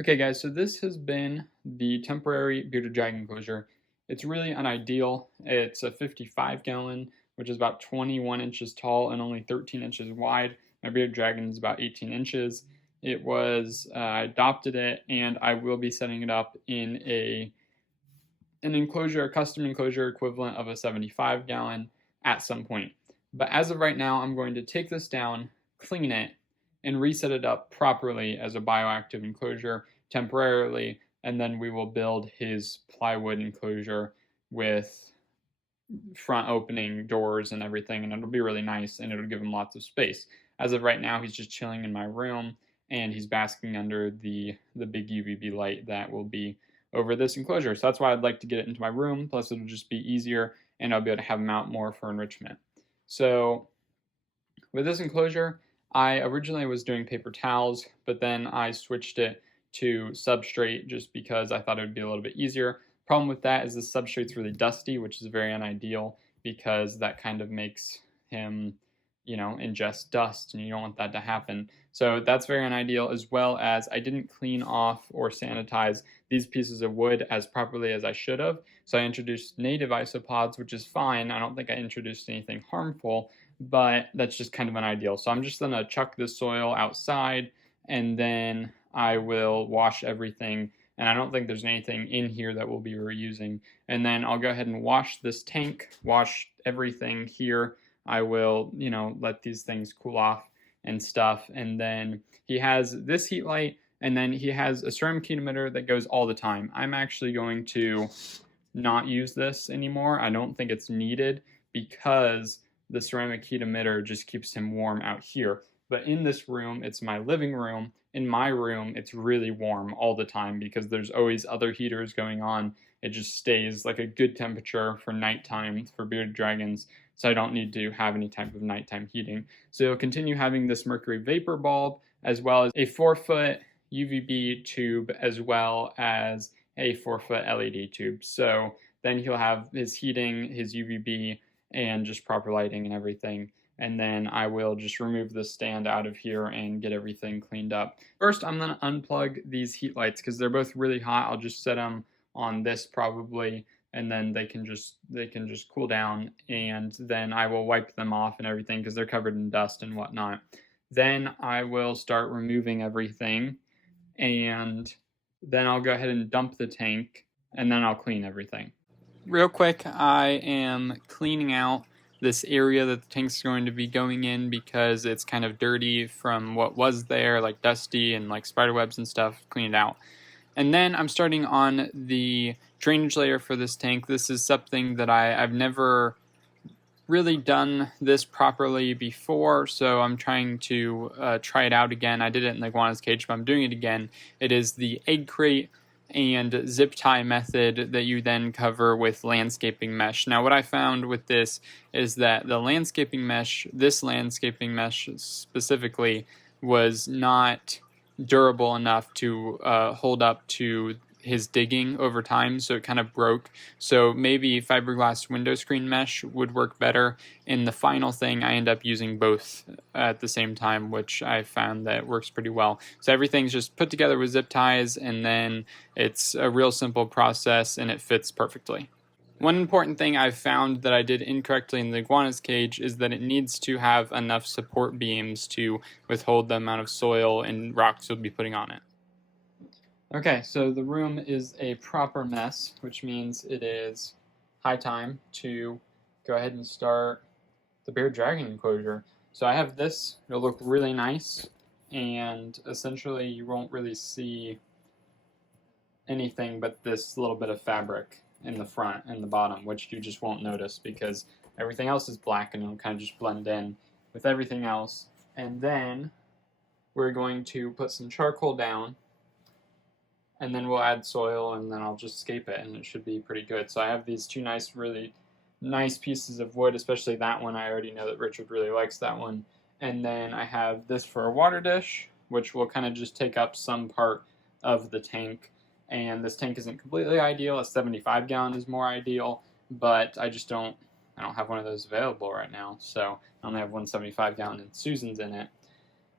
Okay guys, so this has been the temporary bearded dragon enclosure. It's really unideal. It's a 55 gallon, which is about 21 inches tall and only 13 inches wide. My bearded dragon is about 18 inches. I adopted it, and I will be setting it up in an enclosure, a custom enclosure equivalent of a 75 gallon at some point. But as of right now, I'm going to take this down, clean it, and reset it up properly as a bioactive enclosure temporarily, and then we will build his plywood enclosure with front opening doors and everything, and it'll be really nice, and it'll give him lots of space. As of right now, he's just chilling in my room, and he's basking under the big UVB light that will be over this enclosure. So that's why I'd like to get it into my room, plus it'll just be easier, and I'll be able to have him out more for enrichment. So with this enclosure, I originally was doing paper towels, but then I switched it to substrate just because I thought it would be a little bit easier. Problem with that is the substrate's really dusty, which is very unideal because that kind of makes him, ingest dust, and you don't want that to happen. So that's very unideal, as well as I didn't clean off or sanitize these pieces of wood as properly as I should have. So I introduced native isopods, which is fine. I don't think I introduced anything harmful, but that's just kind of an ideal. So I'm just gonna chuck the soil outside, and then I will wash everything, and I don't think there's anything in here that we'll be reusing. And then I'll go ahead and wash this tank, wash everything here. I will, let these things cool off and stuff. And then he has this heat light, and then he has a ceramic heat emitter that goes all the time. I'm actually going to not use this anymore. I don't think it's needed because the ceramic heat emitter just keeps him warm out here. But in this room, it's my living room. In my room, it's really warm all the time because there's always other heaters going on. It just stays like a good temperature for nighttime for bearded dragons, so I don't need to have any type of nighttime heating. So you'll continue having this mercury vapor bulb, as well as a 4-foot UVB tube, as well as a 4-foot LED tube. So then he'll have his heating, his UVB, and just proper lighting and everything. And then I will just remove the stand out of here and get everything cleaned up. First, I'm gonna unplug these heat lights because they're both really hot. I'll just set them on this probably, and then they can just cool down, and then I will wipe them off and everything because they're covered in dust and whatnot. Then I will start removing everything, and then I'll go ahead and dump the tank, and then I'll clean everything. Real quick, I am cleaning out this area that the tank's going to be going in because it's kind of dirty from what was there, like dusty and like spider webs and stuff. Clean it out. And then I'm starting on the drainage layer for this tank. This is something that I've never really done this properly before, so I'm trying to try it out again. I did it in the iguana's cage, but I'm doing it again. It is the egg crate and zip tie method that you then cover with landscaping mesh. Now what I found with this is that the landscaping mesh, this landscaping mesh specifically, was not durable enough to hold up to his digging over time, so it kind of broke. So maybe fiberglass window screen mesh would work better. In the final thing, I end up using both at the same time, which I found that works pretty well. So everything's just put together with zip ties, and then it's a real simple process, and it fits perfectly. One important thing I've found that I did incorrectly in the iguana's cage is that it needs to have enough support beams to withhold the amount of soil and rocks you'll be putting on it. Okay, so the room is a proper mess, which means it is high time to go ahead and start the bearded dragon enclosure. So I have this, it'll look really nice, and essentially you won't really see anything but this little bit of fabric in the front and the bottom, which you just won't notice because everything else is black and it'll kind of just blend in with everything else. And then we're going to put some charcoal down, and then we'll add soil, and then I'll just scape it, and it should be pretty good. So I have these two really nice pieces of wood, especially that one. I already know that Richard really likes that one. And then I have this for a water dish, which will kind of just take up some part of the tank. And this tank isn't completely ideal. A 75 gallon is more ideal, but I don't have one of those available right now. So I only have one 75 gallon, and Susan's in it.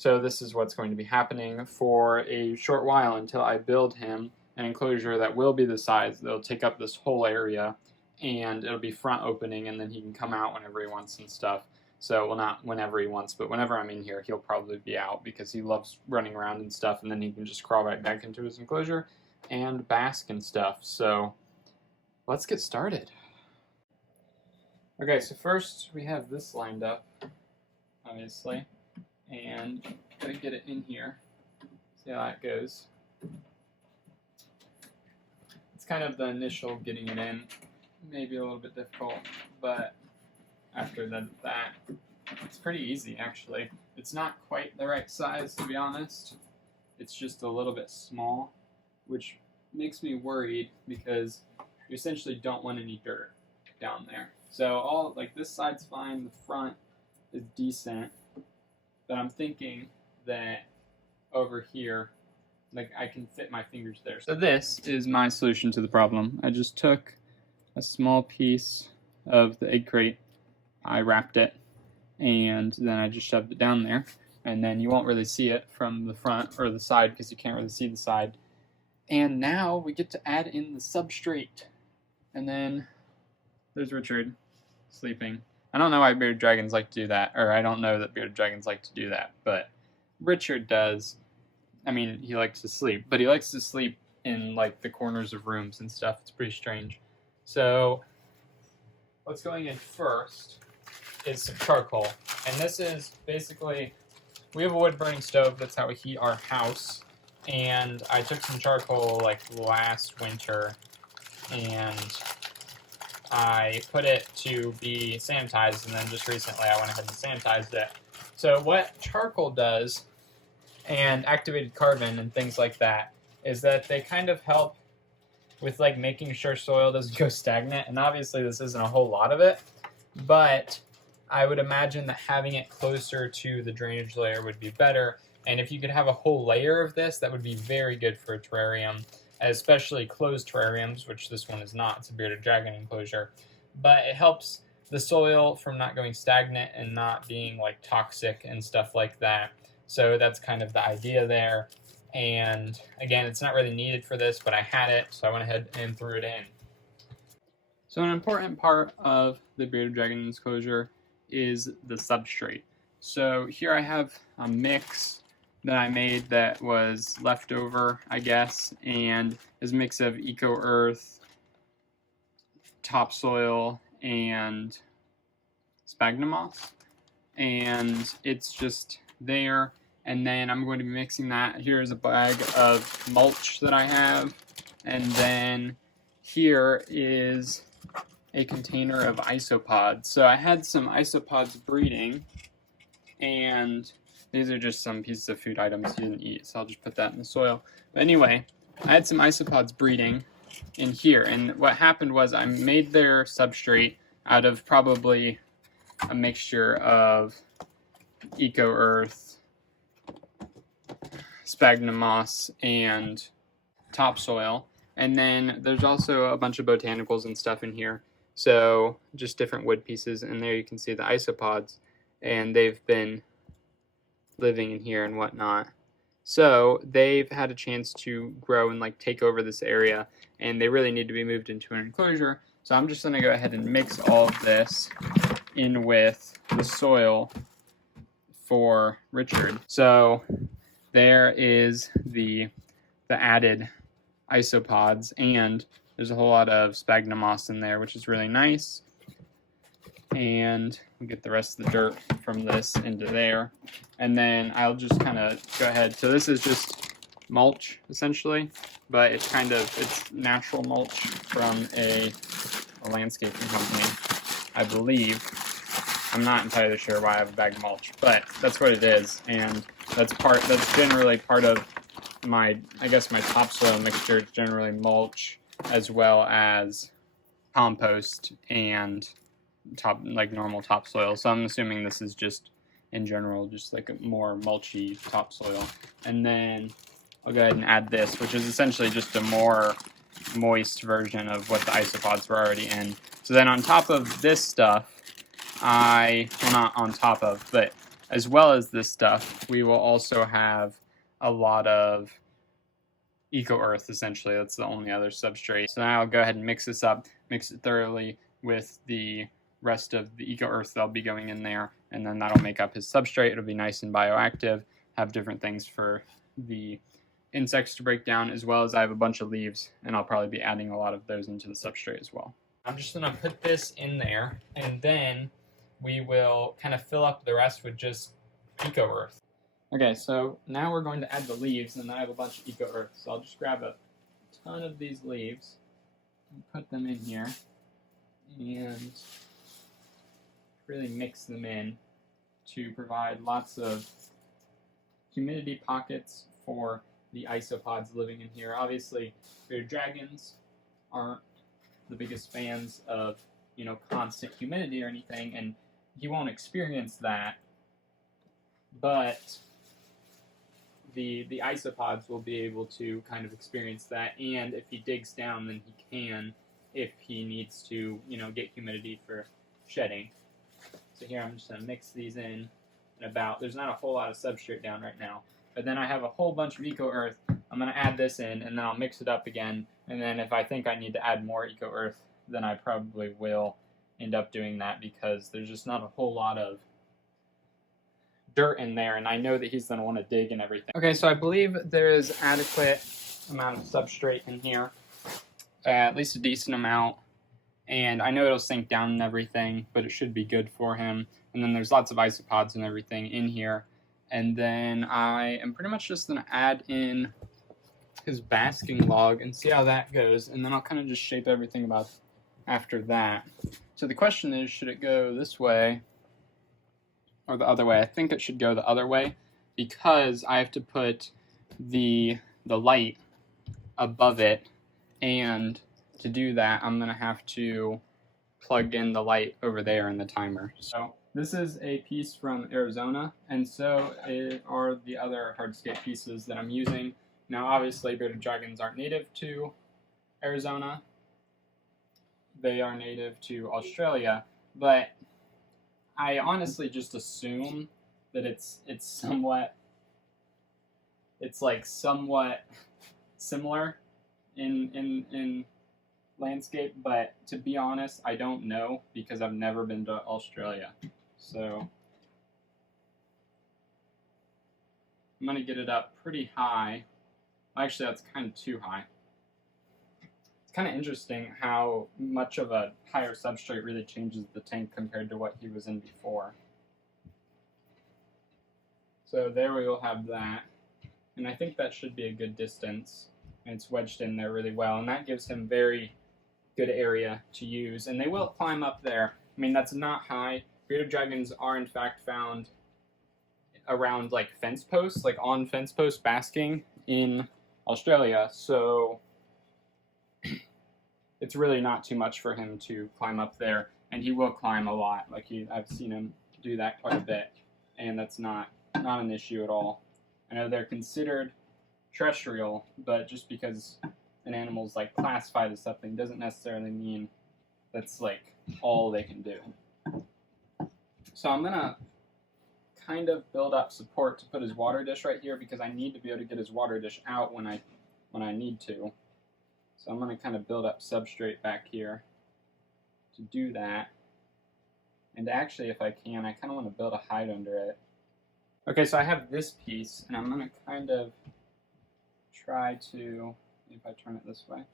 So this is what's going to be happening for a short while until I build him an enclosure that will be the size that'll take up this whole area, and it'll be front opening, and then he can come out whenever he wants and stuff. So, well, not whenever he wants, but whenever I'm in here, he'll probably be out because he loves running around and stuff, and then he can just crawl right back into his enclosure and bask and stuff. So let's get started. Okay, so first we have this lined up, obviously, and gotta get it in here. See how that goes. It's kind of the initial getting it in, maybe a little bit difficult, but after that, it's pretty easy actually. It's not quite the right size, to be honest. It's just a little bit small, which makes me worried because you essentially don't want any dirt down there. So all, like, this side's fine, the front is decent, but I'm thinking that over here, like, I can fit my fingers there. So this is my solution to the problem. I just took a small piece of the egg crate, I wrapped it, and then I just shoved it down there, and then you won't really see it from the front or the side because you can't really see the side. And now we get to add in the substrate. And then there's Richard sleeping. I don't know why bearded dragons like to do that, or I don't know that bearded dragons like to do that, but Richard does. I mean, he likes to sleep, but he likes to sleep in, like, the corners of rooms and stuff. It's pretty strange. So what's going in first is some charcoal. And this is basically, we have a wood burning stove. That's how we heat our house. And I took some charcoal like last winter and I put it to be sanitized, and then just recently I went ahead and sanitized it. So what charcoal does, and activated carbon and things like that, is that they kind of help with, like, making sure soil doesn't go stagnant. And obviously this isn't a whole lot of it, but I would imagine that having it closer to the drainage layer would be better. And if you could have a whole layer of this, that would be very good for a terrarium, especially closed terrariums, which this one is not. It's a bearded dragon enclosure. But it helps the soil from not going stagnant and not being, like, toxic and stuff like that. So that's kind of the idea there. And again, it's not really needed for this, but I had it, so I went ahead and threw it in. So an important part of the bearded dragon enclosure is the substrate. So here I have a mix that I made that was left over, I guess, and is a mix of eco earth, topsoil, and sphagnum moss. And it's just there. And then I'm going to be mixing that. Here's a bag of mulch that I have. And then here is a container of isopods. So I had some isopods breeding, and these are just some pieces of food items he didn't eat, so I'll just put that in the soil. But anyway, I had some isopods breeding in here, and what happened was I made their substrate out of probably a mixture of eco earth, sphagnum moss, and topsoil. And then there's also a bunch of botanicals and stuff in here. So just different wood pieces, and there you can see the isopods, and they've been living in here and whatnot. So they've had a chance to grow and, like, take over this area, and they really need to be moved into an enclosure. So I'm just going to go ahead and mix all of this in with the soil for Richard. So there is the added isopods, and there's a whole lot of sphagnum moss in there, which is really nice. And we'll get the rest of the dirt from this into there. And then I'll just kind of go ahead. So this is just mulch, essentially, but it's natural mulch from a landscaping company, I believe. I'm not entirely sure why I have a bag of mulch, but that's what it is. And that's generally part of my topsoil mixture. It's generally mulch as well as compost and normal topsoil. So I'm assuming this is just, in general, just like a more mulchy topsoil. And then I'll go ahead and add this, which is essentially just a more moist version of what the isopods were already in. So then on top of this stuff, not on top of, but as well as this stuff, we will also have a lot of eco-earth, essentially. That's the only other substrate. So now I'll go ahead and mix this up, mix it thoroughly with the rest of the eco-earth that'll be going in there, and then that'll make up his substrate. It'll be nice and bioactive, have different things for the insects to break down, as well as I have a bunch of leaves, and I'll probably be adding a lot of those into the substrate as well. I'm just going to put this in there, and then we will kind of fill up the rest with just eco-earth. Okay, so now we're going to add the leaves, and then I have a bunch of eco-earth. So I'll just grab a ton of these leaves and put them in here and really mix them in to provide lots of humidity pockets for the isopods living in here. Obviously, bearded dragons aren't the biggest fans of, constant humidity or anything, and he won't experience that, but the isopods will be able to kind of experience that, and if he digs down, then he can, if he needs to, get humidity for shedding. So here I'm just going to mix these in and about. There's not a whole lot of substrate down right now, but then I have a whole bunch of eco-earth. I'm going to add this in, and then I'll mix it up again, and then if I think I need to add more eco-earth, then I probably will end up doing that, because there's just not a whole lot of dirt in there, and I know that he's going to want to dig and everything. Okay, so I believe there is adequate amount of substrate in here, at least a decent amount, and I know it'll sink down and everything, but it should be good for him. And then there's lots of isopods and everything in here, and then I am pretty much just going to add in his basking log and see how that goes, and then I'll kind of just shape everything about after that. So the question is, should it go this way or the other way? I think it should go the other way, because I have to put the light above it, and to do that I'm going to have to plug in the light over there in the timer. So this is a piece from Arizona, and so are the other hardscape pieces that I'm using. Now obviously bearded dragons aren't native to Arizona, they are native to Australia, but I honestly just assume that it's somewhat similar in landscape, but to be honest, I don't know, because I've never been to Australia. So I'm going to get it up pretty high. Actually, that's kind of too high. It's kind of interesting how much of a higher substrate really changes the tank compared to what he was in before. So there we will have that, and I think that should be a good distance, and it's wedged in there really well, and that gives him very good area to use, and they will climb up there. I mean, that's not high. Bearded dragons are in fact found around like fence posts, like on fence posts basking in Australia, so it's really not too much for him to climb up there, and he will climb a lot. Like I've seen him do that quite a bit, and that's not an issue at all. I know they're considered terrestrial, but just because an animal's like classified as something doesn't necessarily mean that's like all they can do. So I'm gonna kind of build up support to put his water dish right here, because I need to be able to get his water dish out when I need to. So I'm going to kind of build up substrate back here to do that. And actually, if I can, I kind of want to build a hide under it. Okay, so I have this piece, and I'm going to kind of try to, if I turn it this way,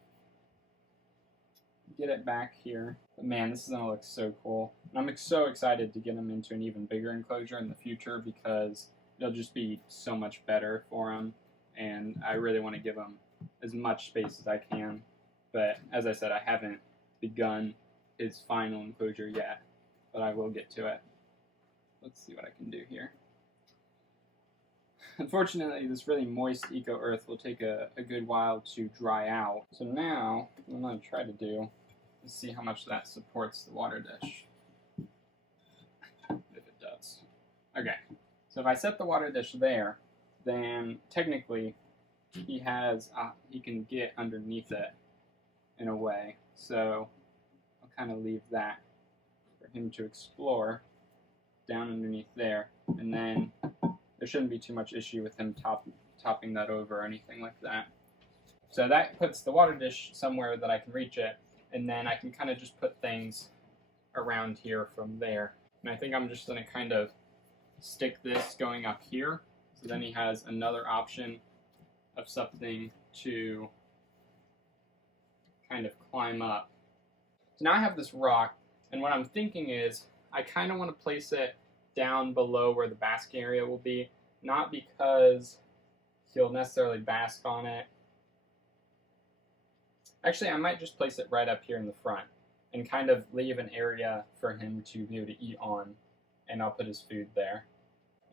get it back here. But man, this is going to look so cool. And I'm so excited to get him into an even bigger enclosure in the future, because it'll just be so much better for him, and I really want to give him as much space as I can. But as I said, I haven't begun his final enclosure yet, but I will get to it. Let's see what I can do here. Unfortunately, this really moist eco-earth will take a good while to dry out. So now, what I'm going to try to do is see how much that supports the water dish. If it does. Okay, so if I set the water dish there, then technically he can get underneath it in a way. So I'll kind of leave that for him to explore. down underneath there, and then there shouldn't be too much issue with him topping that over or anything like that. So that puts the water dish somewhere that I can reach it, and then I can kind of just put things around here from there. And I think I'm just going to kind of stick this going up here, so then he has another option of something to kind of climb up. So now I have this rock, and what I'm thinking is I kind of want to place it down below where the basking area will be, not because he'll necessarily bask on it. Actually, I might just place it right up here in the front and kind of leave an area for him to be able to eat on, and I'll put his food there.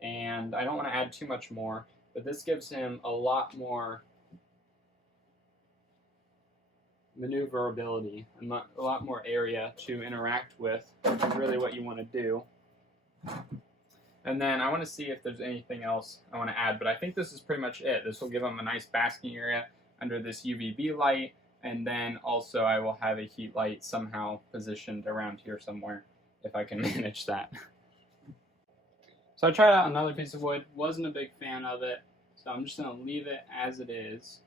And I don't want to add too much more, but this gives him a lot more maneuverability and a lot more area to interact with, which is really what you want to do. And then I want to see if there's anything else I want to add, but I think this is pretty much it. This will give him a nice basking area under this UVB light, and then also I will have a heat light somehow positioned around here somewhere if I can manage that. So I tried out another piece of wood, wasn't a big fan of it, so I'm just going to leave it as it is.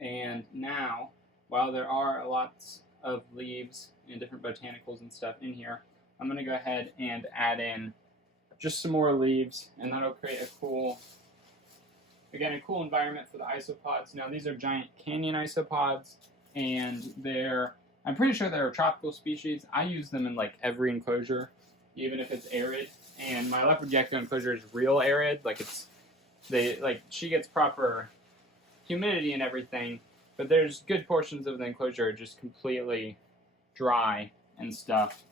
And now, while there are lots of leaves and different botanicals and stuff in here, I'm going to go ahead and add in just some more leaves, and that'll create a cool environment for the isopods. Now these are giant canyon isopods, and I'm pretty sure they're a tropical species. I use them in like every enclosure, even if it's arid. And my leopard gecko enclosure is real arid. She gets proper humidity and everything, but there's good portions of the enclosure just completely dry and stuff.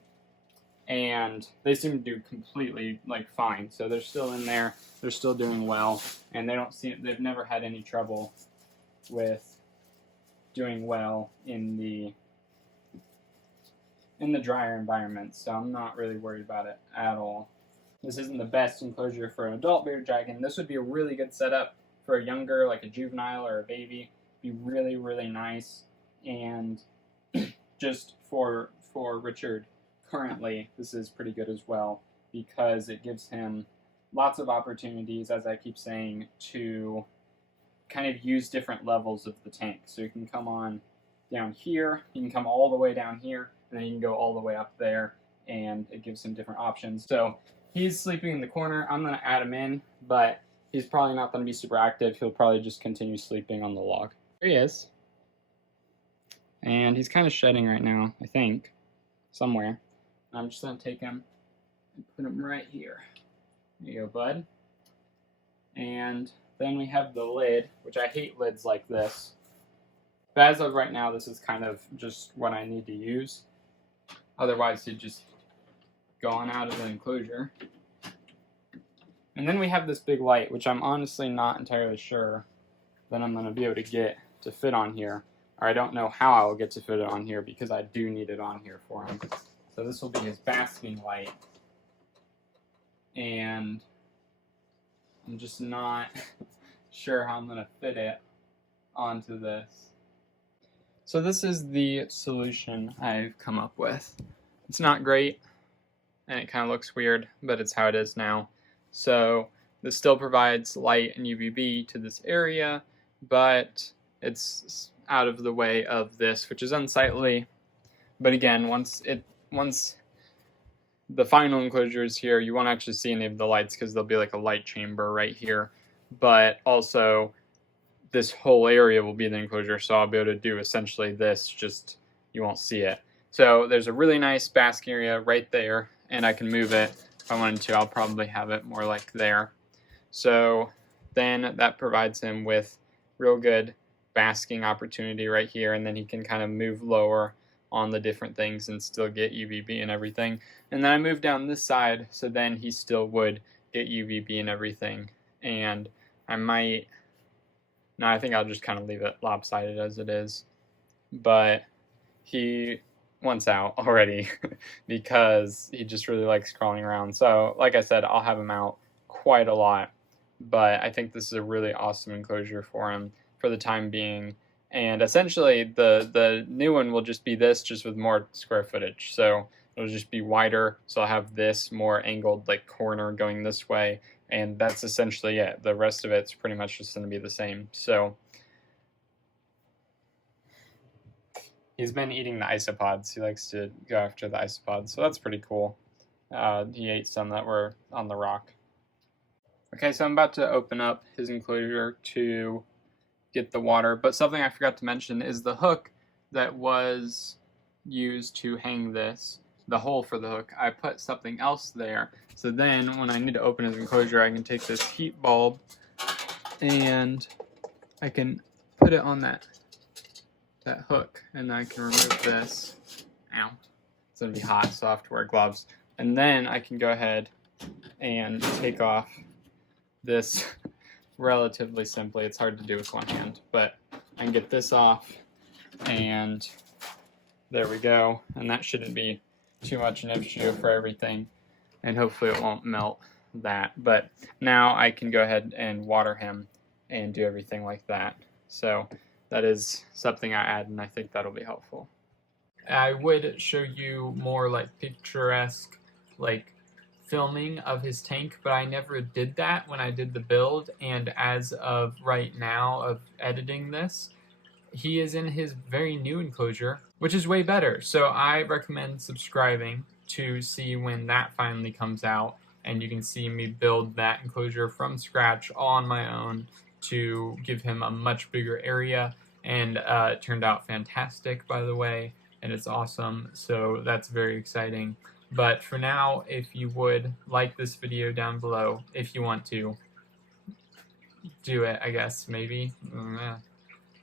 And they seem to do completely fine. So they're still in there, they're still doing well, and they've never had any trouble with doing well in the drier environment. So I'm not really worried about it at all. This isn't the best enclosure for an adult bearded dragon. This would be a really good setup for a younger, like a juvenile or a baby. Be really, really nice. And just for Richard, currently, this is pretty good as well, because it gives him lots of opportunities, as I keep saying, to kind of use different levels of the tank. So you can come on down here, you can come all the way down here, and then you can go all the way up there, and it gives him different options. So he's sleeping in the corner. I'm going to add him in, but he's probably not going to be super active. He'll probably just continue sleeping on the log. There he is. And he's kind of shedding right now, I think, somewhere. I'm just going to take him and put him right here. There you go, bud. And then we have the lid, which I hate lids like this. But as of right now, this is kind of just what I need to use. Otherwise, he'd just go on out of the enclosure. And then we have this big light, which I'm honestly not entirely sure that I'm going to be able to get to fit on here. Or I don't know how I will get to fit it on here, because I do need it on here for him. So this will be his basking light. And I'm just not sure how I'm going to fit it onto this. So this is the solution I've come up with. It's not great, and it kind of looks weird, but it's how it is now. So this still provides light and UVB to this area, but it's out of the way of this, which is unsightly. But again, once the final enclosure is here, you won't actually see any of the lights, because there'll be like a light chamber right here. But also, this whole area will be the enclosure, so I'll be able to do essentially this, just you won't see it. So there's a really nice basking area right there, and I can move it if I wanted to. I'll probably have it more like there. So then that provides him with real good basking opportunity right here, and then he can kind of move lower on the different things and still get UVB and everything. And then I move down this side, so then he still would get UVB and everything. And I think I'll just kind of leave it lopsided as it is. But he wants out already because he just really likes crawling around. So like I said, I'll have him out quite a lot. But I think this is a really awesome enclosure for him for the time being. And essentially the new one will just be this, just with more square footage. So it'll just be wider, so I'll have this more angled like corner going this way, and that's essentially it. The rest of it's pretty much just going to be the same. So he's been eating the isopods. He likes to go after the isopods, so that's pretty cool. He ate some that were on the rock. Okay, so I'm about to open up his enclosure to get the water, but something I forgot to mention is the hook that was used to hang this, the hole for the hook. I put something else there, so then when I need to open his enclosure, I can take this heat bulb and I can put it on that hook, and I can remove this. Ow, it's gonna be hot, so I have to wear gloves. And then I can go ahead and take off this relatively simply. It's hard to do with one hand, but I can get this off, and there we go. And that shouldn't be too much an issue for everything, and hopefully it won't melt that. But now I can go ahead and water him and do everything like that. So that is something I add, and I think that'll be helpful. I would show you more like picturesque, like filming of his tank, but I never did that when I did the build, and as of right now of editing this, he is in his very new enclosure, which is way better. So I recommend subscribing to see when that finally comes out, and you can see me build that enclosure from scratch all on my own to give him a much bigger area, and it turned out fantastic, by the way, and it's awesome, so that's very exciting. But for now, if you would like this video down below, if you want to do it, I guess, maybe.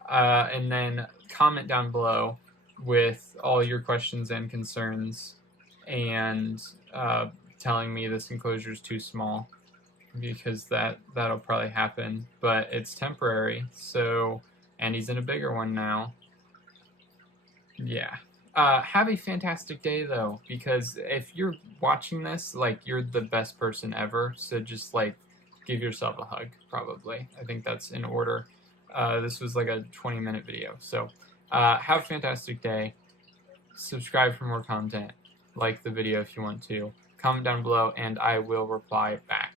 And then comment down below with all your questions and concerns, and telling me this enclosure is too small, because that'll probably happen, but it's temporary. So, and he's in a bigger one now. Yeah. Have a fantastic day, though, because if you're watching this, like, you're the best person ever, so just, like, give yourself a hug, probably. I think that's in order. This was like a 20-minute video, so have a fantastic day. Subscribe for more content. Like the video if you want to. Comment down below, and I will reply back.